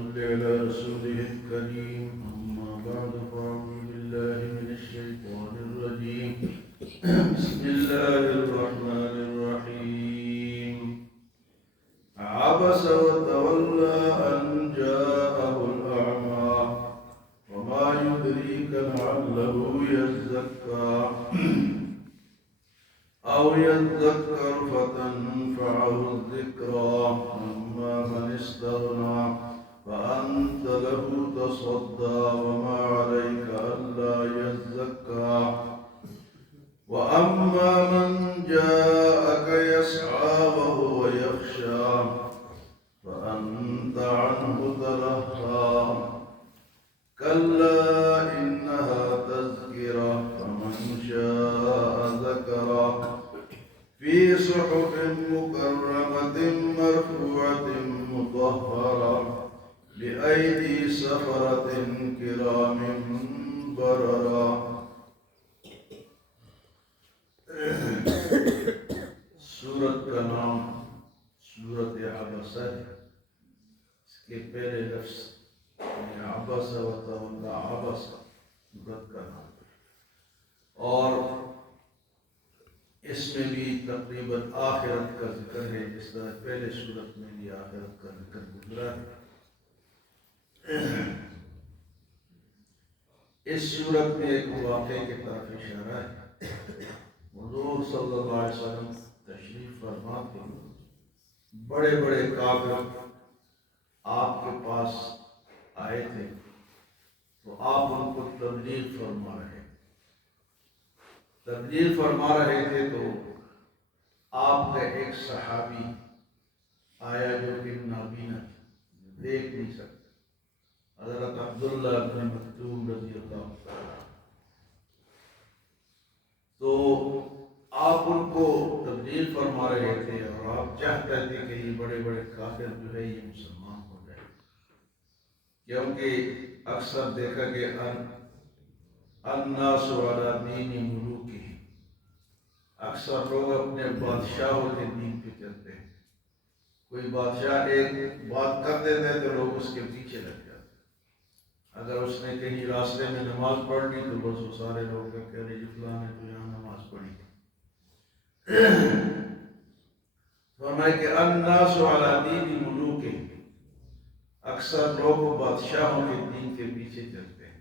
صل على رسوله الكريم. أما بعد فأعوذ بالله من الشيطان الرجيم. بسم الله الرحمن الرحيم. عبس وتولى أن جاءه الأعمى وما يدريك لعله يزكى أو يذكر فتنفعه الذكرى. أما من استغنى فأنت له تصدى وما عليك ألا يزكى. وأما من جاءك يسعى وهو يخشى فأنت عنه تلهى. كلا إنها تذكرة فمن شاء ذكره في صحف مكرمة مرفوعة مطهرة بأيدي سفرة كرام بررة. سورت کا نام سورت عبس ہے. اس کے پہلے لفظ عبس و تولا. عبس سورت کا نام اور اس میں بھی تقریباً آخرت کا ذکر ہے، جس طرح پہلے سورت میں بھی آخرت کا ذکر گزرا ہے. اس سورت میں ایک واقعے کی طرف اشارہ ہے. حضور صلی اللہ علیہ وسلم تشریف فرما کے بڑے بڑے کافر آپ کے پاس آئے تھے تو آپ ان کو تبلیغ فرما رہے تھے تو آپ کا ایک صحابی آیا جو کہ نابینا تھا، دیکھ نہیں سکتا. حضرت عبداللہ بن مکتوم رضی اللہ عنہ. تو آپ ان کو تبلیغ فرما رہے تھے اور آپ چاہتے تھے کہ یہ بڑے بڑے کافر جو ہے یہ مسلمان ہو جائے، کیونکہ اکثر دیکھا کہ الناس علی دین ملوکہم، اکثر لوگ اپنے بادشاہوں کے دین پہ چلتے ہیں. کوئی بادشاہ ایک بات کر دیتے ہیں تو لوگ اس کے پیچھے لگ جاتے ہیں. اگر اس نے کہیں راستے میں نماز پڑھ لی تو بس وہ سارے لوگ کہہ رہے جی فلاں نے تو یہاں نماز پڑھی. فرمائے کہ الناس علی دین ملوکہم، اکثر لوگ بادشاہوں کے دین کے پیچھے چلتے ہیں.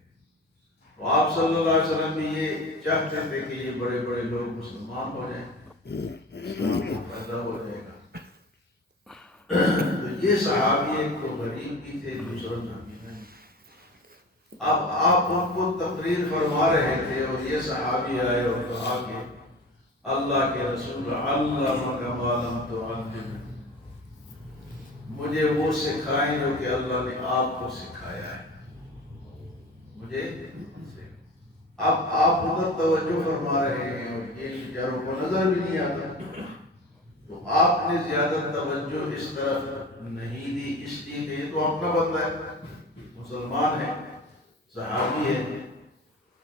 تو آپ صلی اللہ علیہ وسلم بھی یہ چاہتے تھے کہ یہ بڑے بڑے لوگ مسلمان ہو جائیں، اسلام کو پیدا ہو جائے گا. تو یہ صحابی ایک تو غریب بھی تھے، دوسرا نابینا. اب آپ ان کو تقریر فرما رہے تھے اور یہ صحابی آئے اور کہا کہ اللہ کے رسول علمک ما لم تعلم، مجھے وہ سکھائیں جو کہ اللہ نے آپ کو سکھایا ہے. مجھے اب آپ ادھر توجہ فرما رہے ہیں اور یہ بیچاروں کو نظر بھی نہیں آتا، تو آپ نے زیادہ توجہ اس طرف نہیں دی، اس لیے کہ یہ تو اپنا بندہ ہے، مسلمان ہے، صحابی ہے،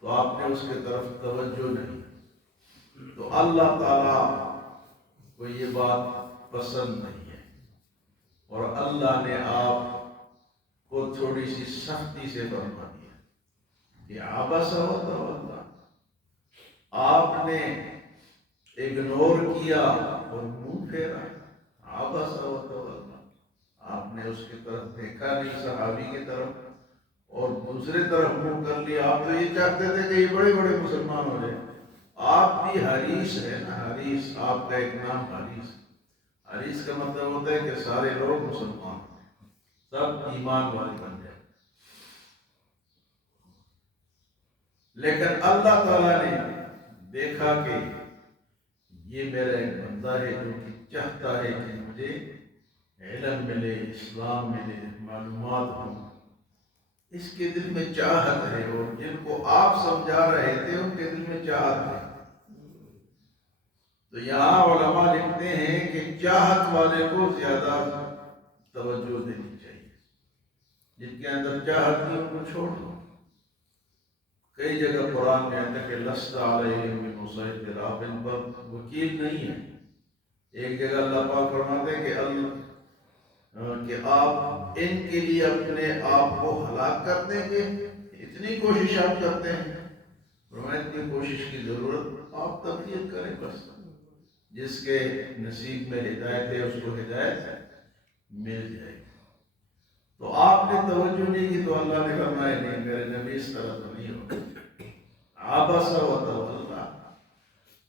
تو آپ نے اس کے طرف توجہ نہیں. تو اللہ تعالیٰ کو یہ بات پسند نہیں ہے اور اللہ نے آپ کو تھوڑی سی سختی سے فرما دیا کہ عبس و تولا. آپ نے اگنور کیا اور منہ پھیرا. عبس و تولا، آپ نے اس کی طرف دیکھا نہیں، صحابی کی طرف، اور دوسرے طرف منہ کر لیا. آپ تو یہ چاہتے تھے کہ یہ بڑے بڑے مسلمان ہو جائیں. آپ بھی حریص ہے نا، حریص، آپ کا ایک نام حریص. حریص کا مطلب ہوتا ہے کہ سارے لوگ مسلمان ہوں، سب ایمان والے بن جائیں. لیکن اللہ تعالیٰ نے دیکھا کہ یہ میرا ایک بندہ ہے جو کہ چاہتا ہے کہ مجھے علم ملے، اسلام ملے، معلومات ہوں. اس کے دل میں چاہت ہے، اور جن کو آپ سمجھا رہے تھے ان کے دل میں چاہت ہے. تو یہاں علماء لکھتے ہیں کہ چاہت والے کو زیادہ توجہ دینی چاہیے. جن کے اندر چاہت نہیں ان کو چھوڑ دو. کئی جگہ قرآن میں آتا ہے کہ لست علیہم بمسیطر، آپ ان پر وکیل نہیں ہیں. ایک جگہ اللہ پاک فرماتے ہیں کہ کہ آپ ان کے لیے اپنے آپ کو ہلاک کر دیں گے؟ اتنی کوشش آپ کرتے ہیں؟ اتنی کوشش کی ضرورت، آپ تبلیغ کریں بس، جس کے نصیب میں ہدایت ہے اس کو ہدایت مل جائے گی۔ تو آپ نے توجہ نہیں کی تو اللہ نے فرمایا نہیں، میرے نبی اس طرح تو نہیں ہوگا۔ عبس و تولا،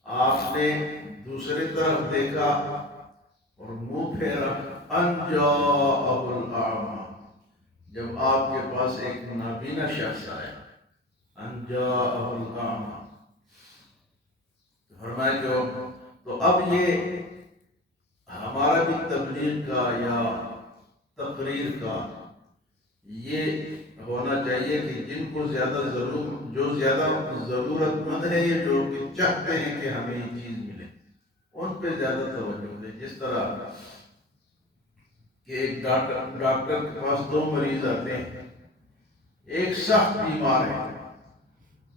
آپ نے دوسری طرف دیکھا اور منہ پھیرا۔ ان جاءہ الاعمی، جب آپ کے پاس ایک نابینا شخص آیا۔ ان جاءہ الاعمی، فرمایا جو تو اب یہ ہمارا بھی تبلیغ کا یا تقریر کا یہ ہونا چاہیے کہ جن کو زیادہ ضرورت مند ہے، یہ جو کہ چاہتے ہیں کہ ہمیں یہ چیز ملے، ان پہ زیادہ توجہ دیں۔ جس طرح کہ ایک ڈاکٹر کے پاس دو مریض آتے ہیں، ایک سخت بیمار ہے،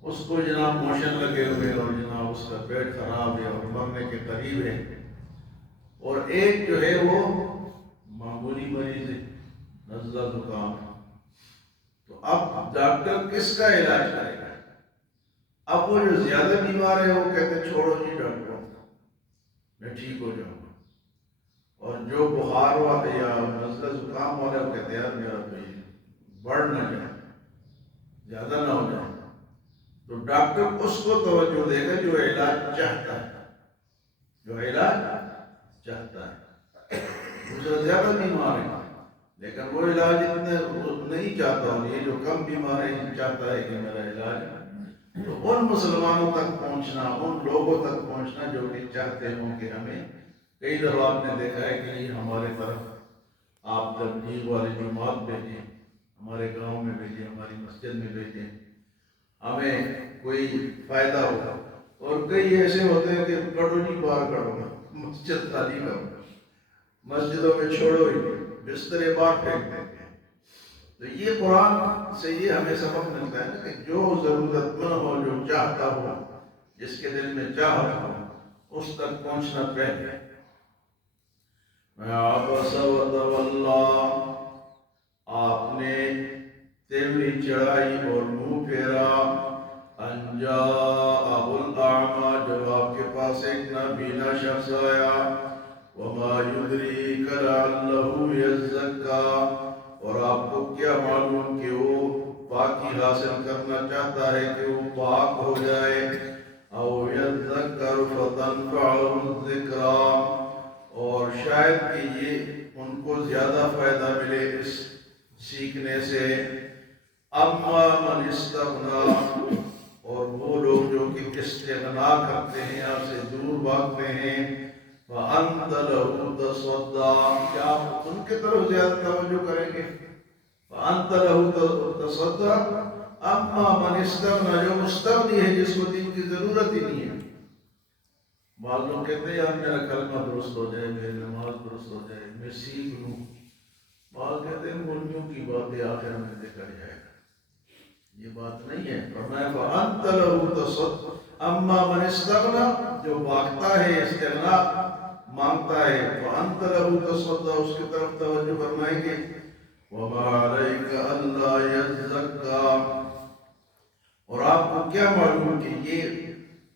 اس کو جناب موشن لگے ہوئے اور جناب اس کا پیٹ خراب ہے اور مرنے کے قریب ہے، اور ایک جو ہے وہ معمولی مریض ہے، نزلہ زکام ہے۔ تو اب ڈاکٹر کس کا علاج کرے گا؟ اب وہ جو زیادہ بیمار ہے وہ کہتے ہیں چھوڑو جی ڈاکٹر، میں ٹھیک ہو جاؤں گا، اور جو بخار والے یا نزلہ زکام والے وہ کہتے ہیں یار میرا تو یہ بڑھ نہ جائے، زیادہ نہ ہو جائے۔ تو ڈاکٹر اس کو توجہ دے گا جو علاج چاہتا ہے، جو علاج چاہتا ہے۔ دوسرا زیادہ بیمار ہے لیکن وہ علاج اتنے نہیں چاہتا، اور یہ جو کم بیمار ہے چاہتا ہے کہ میرا علاج، تو ان مسلمانوں تک پہنچنا، ان لوگوں تک پہنچنا جو کہ چاہتے ہوں کہ ہمیں، کئی دفعہ آپ نے دیکھا ہے کہ یہ ہمارے طرف آپ تبلیغ والی جماعت بھیجیں، ہمارے گاؤں میں بھیجیں، ہماری مسجد میں بھیجیں، ہمیں کوئی فائدہ ہوگا۔ اور کئی ایسے ہوتے ہیں کہ کڑو جی باہر کڑو، مسجد خالی کرو، مسجدوں میں چھوڑو ہی، بسترے باہر پھینک دیتے ہیں۔ تو یہ قرآن سے یہ ہمیں سبق ملتا ہے کہ جو ضرورت مند ہو، جو چاہتا ہو، جس کے دل میں چاہت ہو، اس تک پہنچنا پہلے۔ عبس وتولا، آپ نے تیوری چڑھائی اور منہ پھیرا۔ ان جاءہ الاعمی، جب آپ کے پاس ایک نابینا شخص آیا۔ وما یدریک لعلہ یزکا، اور آپ کو کیا معلوم کہ وہ پاکی حاصل کرنا چاہتا ہے، کہ وہ پاک ہو جائے۔ او یذکر فتنفعہ الذکریٰ، اور شاید کہ یہ ان کو زیادہ فائدہ ملے اس سیکھنے سے۔ اما من استغنی، اور وہ لوگ جو کہ استغنا کرتے ہیں، آپ سے دور بھاگتے ہیں۔ فأنت له تصدى، کیا آپ ان کے طرف زیادہ توجہ کریں گے؟ فأنت له تصدى، اما من استغنى، جو مستغنی ہے، جس کو دین کی ضرورت ہی نہیں ہے۔ بعض لوگ کہتے ہیں یار میرا کلمہ درست ہو جائے، میری نماز درست ہو جائے، میں سیکھ لوں۔ بعض کہتے ہیں مولویوں کی باتیں آخر میں دیکھا جائے گا، یہ بات نہیں ہے۔ فرمایا فأنت له تصدى، اما من استغنى، جو بھاگتا ہے، استغنا مانگتا ہے، فأنت له تصدى، اس کی طرف توجہ فرمائیں گے۔ وما عليك ألا يزكى، اور آپ کو کیا معلوم کہ یہ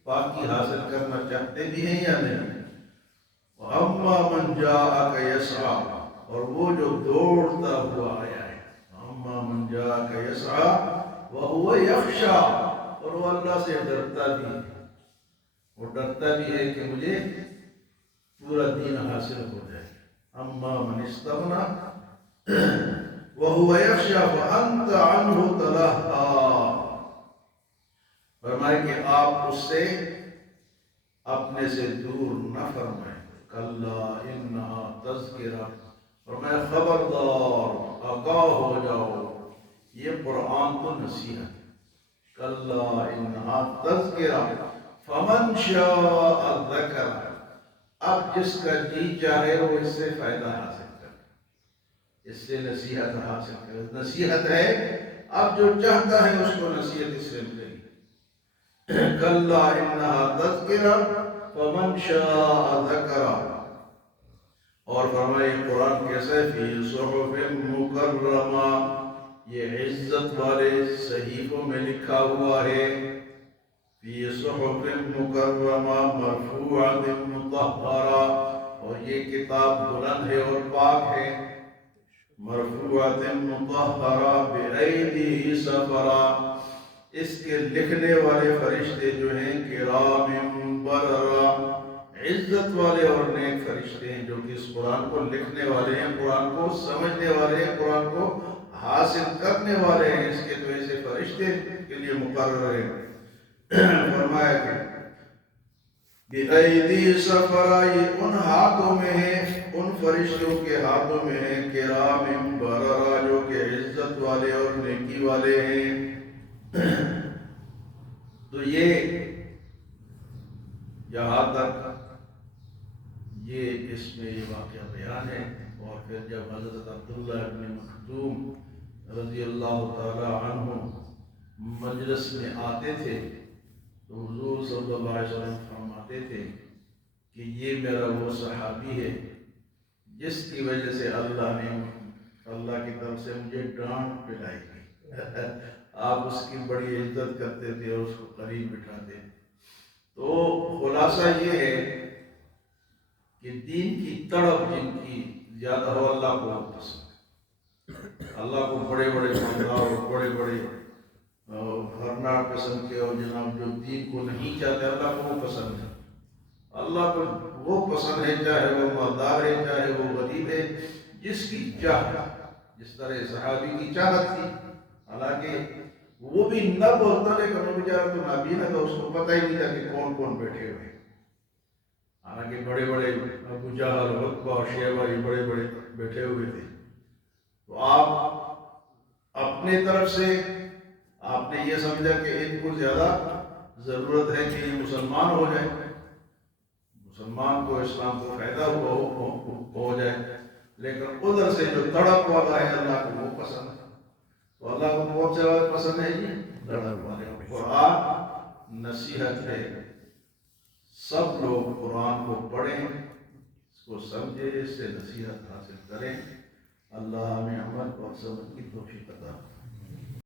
پاکی حاصل کرنا چاہتے بھی ہیں یا نہیں۔ وأما من جاءك يسعى، اور وہ جو دوڑتا ہوا آیا ہے۔ اما من جاءك يسعى وهو يخشى، اور وہ اللہ سے ڈرتا بھی ہے، وہ ڈرتا بھی ہے کہ مجھے پورا دین حاصل ہو جائے۔ اما من استغنى وهو يخشى فأنت عنه تلهى، فرمائے کہ آپ اس سے اپنے سے دور نہ فرمائیں۔ کلا انہا تذکرہ، فرمایا خبردار آگاہ ہو جاؤ، یہ قرآن تو نصیحت ہے۔ کلا انہا تذکرہ فمن شاء ذکر، اب جس کا جی چاہے وہ اس سے فائدہ حاصل کرے، اس سے نصیحت حاصل کرے۔ نصیحت ہے، اب جو چاہتا ہے اس کو نصیحت اس سے ملے گی۔ کلا انہا تذکرہ فمن شاء ذکر، اور فرمائے قرآن کیسے فی صحف مکرمہ، یہ عزت والے صحیفوں میں لکھا ہوا ہے، فی صحف مکرمہ مرفوعۃ مطہرہ، اور یہ کتاب بلند ہے اور پاک ہے، مرفوعۃ مطہرہ بأیدی سفرہ، اس کے لکھنے والے فرشتے جو ہیں کرام بررہ، عزت والے اور نیک فرشتے ہیں، جو کہ اس قرآن کو لکھنے والے ہیں، قرآن کو سمجھنے والے ہیں، قرآن کو حاصل کرنے والے ہیں، اس کے تو ایسے فرشتے کے لیے مقرر ہے۔ فرمایا کہ بِأَيْدِي سَفَرَا، یہ ان ہاتھوں میں ہے، ان فرشتوں کے ہاتھوں میں ہے، کرام بررہ، جو کہ عزت والے اور نیکی والے ہیں۔ تو یہ یہاں تک یہ اس میں یہ واقعہ بیان ہے۔ اور پھر جب حضرت عبداللہ ابن مکتوم رضی اللہ تعالی عنہ مجلس میں آتے تھے تو حضور صلی اللہ علیہ وسلم فرماتے تھے کہ یہ میرا وہ صحابی ہے جس کی وجہ سے اللہ کی طرف سے مجھے ڈانٹ پلائی گئی۔ آپ اس کی بڑی عزت کرتے تھے اور اس کو قریب بٹھاتے۔ تو خلاصہ یہ ہے کہ دین کی تڑپ جن کی زیادہ ہو، اللہ کو پسند، اللہ کو بڑے بڑے مالدار اور بڑے بڑے ہرناک قسم کے، اور جناب جو دین کو نہیں چاہتے، اللہ کو وہ پسند ہے۔ اللہ کو وہ پسند ہے، چاہے وہ مالدار ہے، چاہے وہ غریب ہے، جس کی چاہت، جس طرح صحابی کی چاہت تھی، حالانکہ وہ بھی نہ بولتا، لیکن وہ بیچارہ تو نابینا تھا، اس کو پتہ ہی نہیں تھا کہ کون کون بیٹھے ہوئے، حالانکہ بڑے بڑے ابو جہل، عتبہ اور شیبہ یہ بڑے بڑے بیٹھے ہوئے تھے۔ تو آپ اپنے طرف سے آپ نے یہ سمجھا کہ ان کو زیادہ ضرورت ہے کہ یہ مسلمان ہو جائے، مسلمان کو، اسلام کو فائدہ ہو جائے، لیکن ادھر سے جو تڑپ والا ہے اللہ کو وہ پسند ہے۔ تو اللہ کو کون سے والے پسند ہے جی؟ تڑپ والے۔ قرآن نصیحت ہے، سب لوگ قرآن کو پڑھیں، اس کو سمجھیں، اس سے نصیحت حاصل کریں۔ اللہ ہمیں عمل اور سمجھ کی توفیق عطا فرمائے۔